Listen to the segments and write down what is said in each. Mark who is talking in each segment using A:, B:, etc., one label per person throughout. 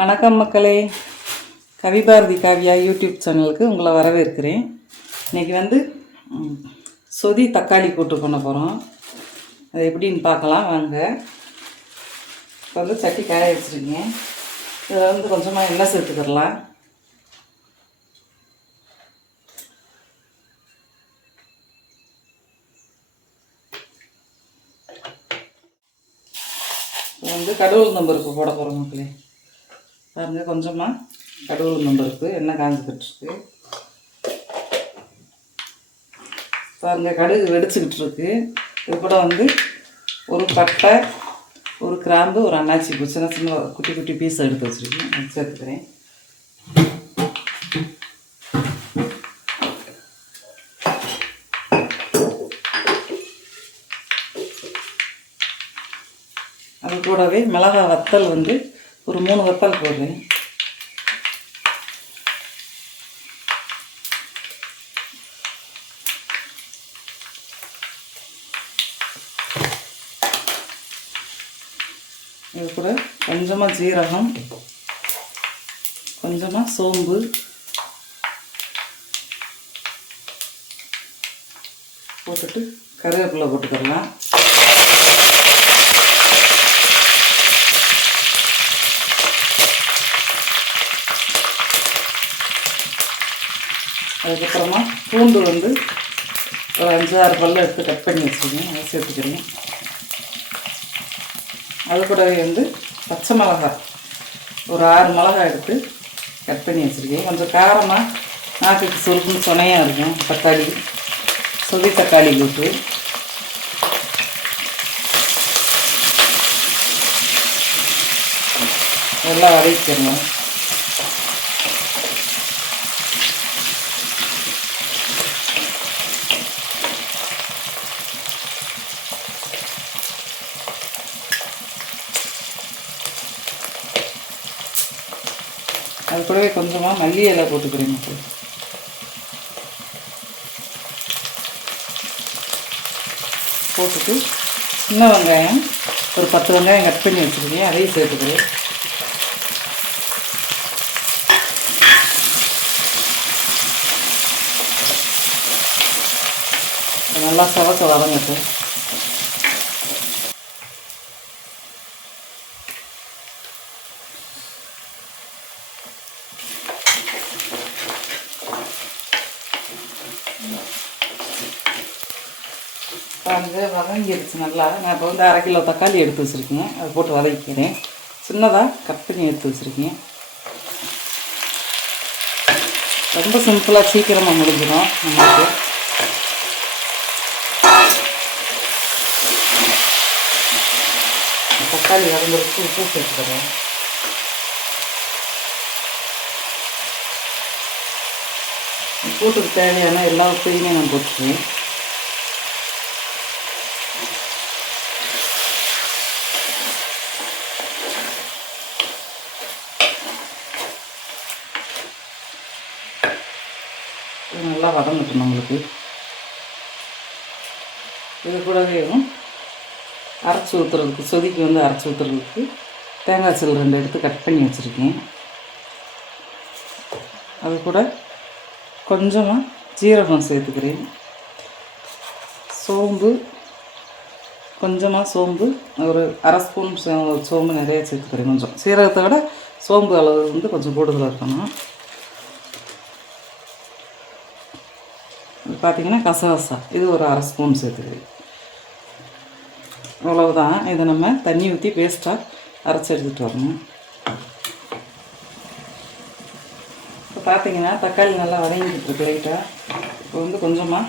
A: வணக்கம் மக்களே. கவிபாரதி காவியா யூடியூப் சேனலுக்கு உங்களை வரவேற்கிறேன். இன்றைக்கி வந்து சொதி தக்காளி கூட்டு பண்ண போகிறோம் அது எப்படின்னு பார்க்கலாம் வாங்க. இப்போ வந்து சட்டி காய வச்சுருங்க. இதில் வந்து கொஞ்சமாக எண்ணெய் சேர்த்துக்கிடலாம் வந்து கடவுள் நம்பருக்கு போட போகிறோம் மக்களே. பாருங்கள் கொஞ்சமாக கடுகு உளுந்தம்பருப்பு எண்ணெய் காஞ்சிக்கிட்டுருக்கு. பாருங்கள் கடுகு வெடிச்சுக்கிட்டு இருக்கு இது கூட வந்து ஒரு பட்டை ஒரு கிராம்பு ஒரு அன்னாச்சி பூ. சின்ன சின்ன குட்டி குட்டி பீஸ் எடுத்து வச்சுருக்கேன் அது சேர்த்துக்கிறேன். அது கூடவே மிளகாய் வத்தல் வந்து ஒரு மூணு வத்தல் போடுறேன் இது கூட கொஞ்சமாக ஜீரகம் கொஞ்சமாக சோம்பு போட்டுட்டு கருவேப்பிலை போட்டுக்கலாம் அதுக்கப்புறமா பூண்டு வந்து ஒரு அஞ்சு ஆறு பல்ல எடுத்து கட் பண்ணி வச்சுக்கணும் அதை சேர்த்துக்கணும். அது கூடவே வந்து பச்சை மிளகாய் ஒரு ஆறு மிளகாய் எடுத்து கட் பண்ணி வச்சுருக்கேன். கொஞ்சம் காரமாக நாக்குக்கு சுருக்குன்னு சுனையாக இருக்கும் தக்காளி சொதி தக்காளி கூட்டு நல்லா வதக்கிடணும் கூடவே கொஞ்சமாக மல்லி இலை போட்டுக்கிறேன் மக்கள். போட்டுட்டு சின்ன வெங்காயம் ஒரு பத்து வெங்காயம் கட் பண்ணி வச்சுருக்கேன் அதையும் சேர்த்துக்கிறேன். நல்லா சவக்க வதங்கட்டும் வதங்கிடுச்சு நல்லா நான் இப்போ வந்து அரை கிலோ தக்காளி எடுத்து வச்சுருக்கேன். அதை போட்டு வதக்கிக்கிறேன். சின்னதாக கட் பண்ணி எடுத்து வச்சுருக்கேன். ரொம்ப சிம்பிளாக சீக்கிரமாக முடிஞ்சிடும் நம்மளுக்கு தக்காளி வதங்குறதுக்கு உப்பு சேர்த்துக்கிறேன். கூட்டுக்கு தேவையான எல்லா உப்பையுமே நான் போட்டுக்குவேன் இது நல்லா வதங்கட்டும் நம்மளுக்கு இது கூடவே அரைச்சி ஊற்றுறதுக்கு சொதிக்கு வந்து அரைச்சி ஊற்றுறதுக்கு தேங்காய் சில் ரெண்டு எடுத்து கட் பண்ணி வச்சுருக்கேன். அது கூட கொஞ்சமாக ஜீரகம் சேர்த்துக்கிறேன். சோம்பு கொஞ்சமாக சோம்பு ஒரு அரை ஸ்பூன் சோ- சோம்பு நிறைய சேர்த்துக்கிறேன் கொஞ்சம். சீரகத்தை விட சோம்பு அளவு வந்து கொஞ்சம் கூடுதலாக இருக்கணும். பார்த்தீங்கன்னா கசகசா. இது ஒரு அரை ஸ்பூன் சேர்த்துக்கிறேன் அவ்வளவுதான். இதை நம்ம தண்ணி ஊற்றி பேஸ்ட்டாக அரைச்சி எடுத்துகிட்டு வரணும். இப்போ பார்த்தீங்கன்னா தக்காளி நல்லா வதங்கிட்டு இருக்கு லைட்டாக இப்போ வந்து கொஞ்சமாக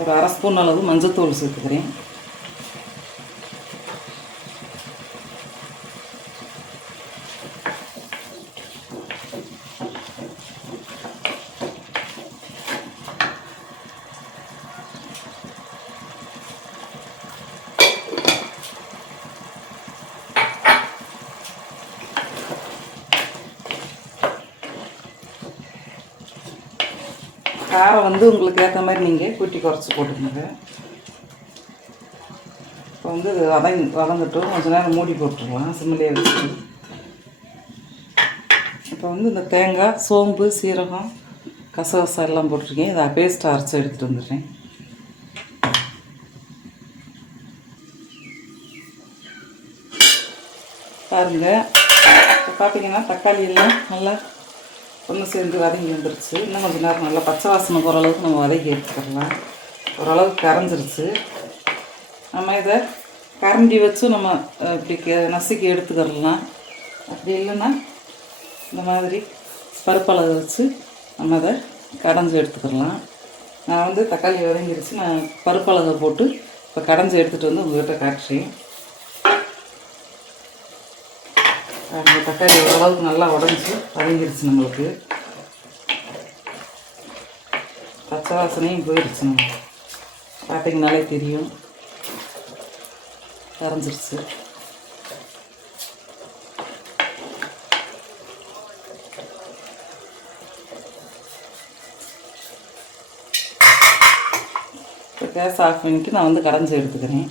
A: ஒரு அரை ஸ்பூன் அளவு மஞ்சத்தூள் சேர்த்துக்கிறேன். காரம் வந்து உங்களுக்கு ஏற்ற மாதிரி நீங்கள் கூட்டி குறைச்சி போட்டுக்கோங்க. இப்போ வந்து இது வதங் வதங்கட்டும். கொஞ்ச நேரம் மூடி போட்டுருலாம் சிம்மிலே வச்சு இப்போ வந்து இந்த தேங்காய் சோம்பு சீரகம் கசகசா எல்லாம் போட்டிருக்கேன். இதை பேஸ்ட் அரைச்சி எடுத்துகிட்டு வந்துடுறேன். பாருங்கள் இப்போ பார்த்தீங்கன்னா தக்காளி எல்லாம் நல்லா ஒன்று சேர்ந்து வதங்கி வந்துருச்சு. இன்னும் கொஞ்சம் நேரம் நல்லா பச்சை வாசனை போகிற அளவுக்கு நம்ம வதக்கி எடுத்துக்கலாம். ஓரளவுக்கு கரைஞ்சிருச்சு. நம்ம இதை கரண்டி வச்சு நம்ம இப்படி நசுக்கி எடுத்துக்கிடலாம். அப்படி இல்லைன்னா இந்த மாதிரி பருப்பளவு வச்சு நம்ம அதை கடைஞ்சி எடுத்துக்கிடலாம். நான் வந்து தக்காளி வதங்கிருச்சு. நான் பருப்பளவை போட்டு இப்போ கடைஞ்சி எடுத்துகிட்டு வந்து உங்கள்கிட்ட காட்டுறேன் அந்த தக்காளி ஓரளவுக்கு நல்லா உடஞ்சி வதங்கிருச்சு நம்மளுக்கு. பச்சை வாசனையும் போயிடுச்சு நம்ம பார்த்தீங்கனாலே தெரியும். கரைஞ்சிருச்சு. இப்போ கேஸ் ஆஃப் பண்ணிட்டு நான் வந்து கடைஞ்சி எடுத்துக்கிறேன்.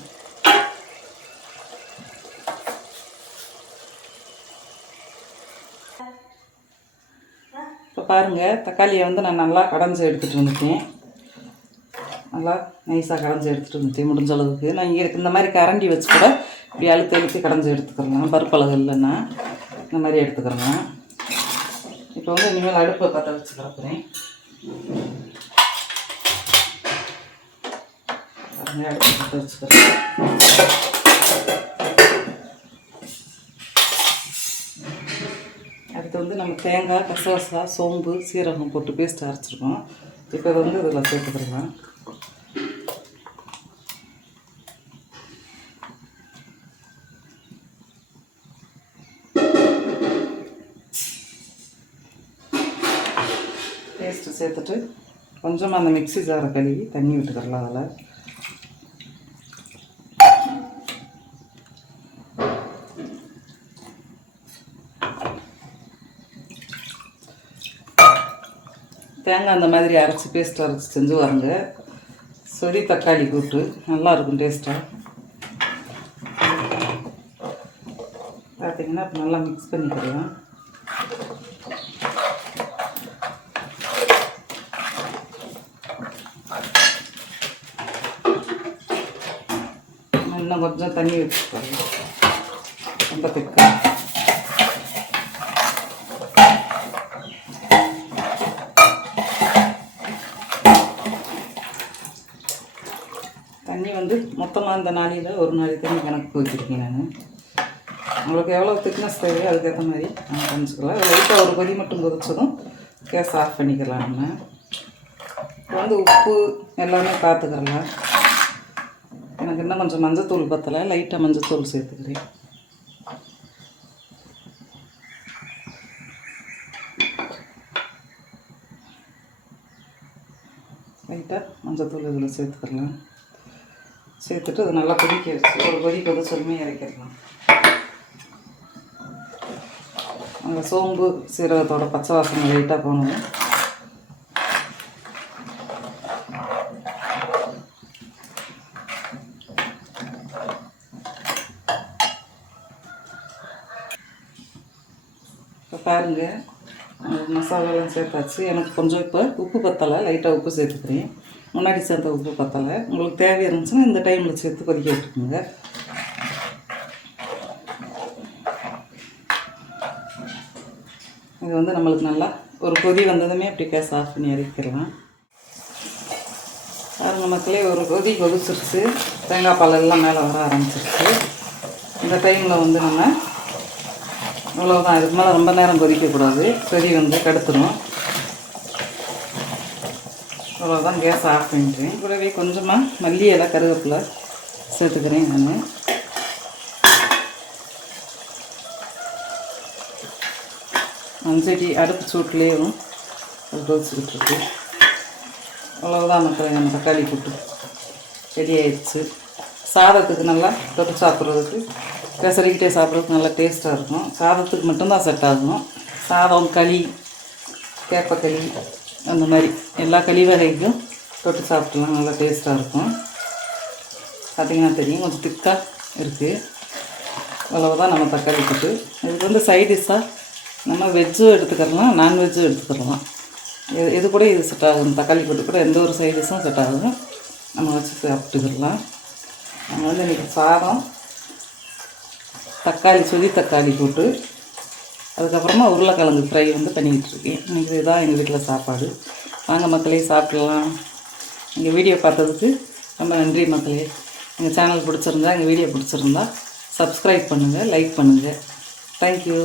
A: இப்போ பாருங்கள் தக்காளியை வந்து நான் நல்லா கடைஞ்சி எடுத்துகிட்டு வந்துட்டேன். நல்லா நைஸாக கடைஞ்சி எடுத்துகிட்டு வந்துட்டேன் முடிஞ்ச அளவுக்கு. நான் இங்கே இந்த மாதிரி கரண்டி வச்சு கூட இப்படி அழுத்தி அழுத்தி கடைஞ்சி எடுத்துக்கிறலாம் பருப்பளவு இல்லைன்னா இந்த மாதிரி எடுத்துக்கிறேங்க இப்போ வந்து இனிமேல் அடுப்பை பற்ற வச்சு கிடக்குறேன் அடுப்பை பற்ற வச்சுக்கிறேன். நம்ம தேங்காய் கசகசா சோம்பு சீரகம் போட்டு பேஸ்ட் அரைச்சிருக்கோம். இப்போ வந்து இதில் சேர்த்துக்கிறலாம் பேஸ்ட்டு சேர்த்துட்டு கொஞ்சமாக அந்த மிக்ஸி ஜாரை கழுவி தண்ணி விட்டுக்கிறலாம் அதில். தேங்காய் அந்த மாதிரி அரைச்சி பேஸ்ட் அரைச்சி செஞ்சு வரங்க சொல்லி தக்காளி கூட்டு. நல்லா இருக்கும் டேஸ்ட்டாக பார்த்தீங்கன்னா இப்போ நல்லா மிக்ஸ் பண்ணிக்கிறேன் இன்னும் கொஞ்சம் தண்ணி வச்சுக்கோங்க ரொம்ப திக்கா தண்ணி வந்து மொத்தமாக இந்த நாளையில் ஒரு நாளைக்கு தண்ணி கணக்கு வச்சுருக்கேன் நான். உங்களுக்கு எவ்வளோ திக்னஸ் தேவையோ அதுக்கேற்ற மாதிரி நம்ம பண்ணிச்சுக்கலாம். லைட்டாக ஒரு கொதி மட்டும் கொதிச்சதும் கேஸ் ஆஃப் பண்ணிக்கலாம் நம்ம. வந்து உப்பு எல்லாமே பார்த்துக்கிறலாம் எனக்கு இன்னும் கொஞ்சம் மஞ்சத்தூள் பத்தலை. லைட்டாக மஞ்சத்தூள் சேர்த்துக்கிறேன். லைட்டாக மஞ்சத்தூள் இதில் சேர்த்துக்கலாம். சேர்த்துட்டு அது நல்லா கொதிக்க வச்சு ஒரு கொதி கொதிச்சலுமே இறக்கிடலாம் அந்த சோம்பு சீரகத்தோட பச்சை வாசனை லைட்டாக போகணும் இப்போ பாருங்கள் மசாலாலாம் சேர்த்தாச்சு. எனக்கு கொஞ்சம் இப்போ உப்பு பத்தலை லைட்டாக உப்பு சேர்த்துக்கிறேன். முன்னாடி சேர்த்த உப்பு பத்தலை. உங்களுக்கு தேவை இருந்துச்சுன்னா இந்த டைமில் சேர்த்து கொதிக்க விட்டுக்குங்க. இது வந்து நம்மளுக்கு நல்லா ஒரு கொதி வந்ததுமே அப்படி கேஸ் ஆஃப் பண்ணி இறக்கிடலாம் பாருங்க மக்களே ஒரு கொதி கொதிச்சிருச்சு. தேங்காய் பால் எல்லாம் மேலே வர ஆரம்பிச்சிருச்சு. இந்த டைமில் வந்து நம்ம இவ்வளோதான் இதுக்கு மேலே ரொம்ப நேரம் கொதிக்கக்கூடாது. கொதி வந்து கெடுத்துடும் அவ்வளோதான் கேஸ் ஆஃப் பண்ணிட்டேன். கூடவே கொஞ்சமாக மல்லி இலை கருவேப்பிலை சேர்த்துக்கிறேன் நான். மஞ்சடி அடுப்பு சூட்லேயும் அது கொதிச்சுக்கிட்டு இருக்கு. அவ்வளோதான் மக்கள் நம்ம தக்காளி கூட்டு. ரெடி ஆயிடுச்சு. சாதத்துக்கு நல்லா தொட்டு சாப்பிட்றதுக்கு பெசரிக்கிட்டே சாப்பிட்றதுக்கு நல்லா டேஸ்ட்டாக இருக்கும். சாதத்துக்கு மட்டும்தான் செட் ஆகும். சாதம் களி கேப்பக்களி அந்த மாதிரி எல்லா களி வகைக்கும் தொட்டு சாப்பிட்லாம் நல்லா டேஸ்ட்டாக இருக்கும். பார்த்தீங்கன்னா தெரியும் கொஞ்சம் திக்காக இருக்குது அவ்வளவுதான் நம்ம தக்காளி கூட்டு இதுக்கு வந்து சைட் டிஷ்ஷாக நம்ம வெஜ்ஜும் எடுத்துக்கிறலாம் நான்வெஜ்ஜும் எடுத்துக்கிறலாம் எது எது கூட இது செட் ஆகும். தக்காளி கொட்டு கூட எந்த ஒரு சைட் டிஷ்ஷும் செட் ஆகும் நம்ம வச்சு சாப்பிட்டுக்கிடலாம் நம்ம வந்து இன்றைக்கி சாதம் தக்காளி சுதி தக்காளி கூட்டு அதுக்கப்புறமா உருளைக்கிழங்கு ஃப்ரை வந்து பண்ணிக்கிட்டுருக்கேன் இன்றைக்கி இதுதான் எங்கள் வீட்டில் சாப்பாடு. வாங்க மக்களே சாப்பிட்லாம். எங்கள் வீடியோ பார்த்ததுக்கு ரொம்ப நன்றி மக்களே. எங்கள் சேனல் பிடிச்சிருந்தா எங்கள் வீடியோ பிடிச்சிருந்தா சப்ஸ்கிரைப் பண்ணுங்கள் லைக் பண்ணுங்கள் தேங்க்யூ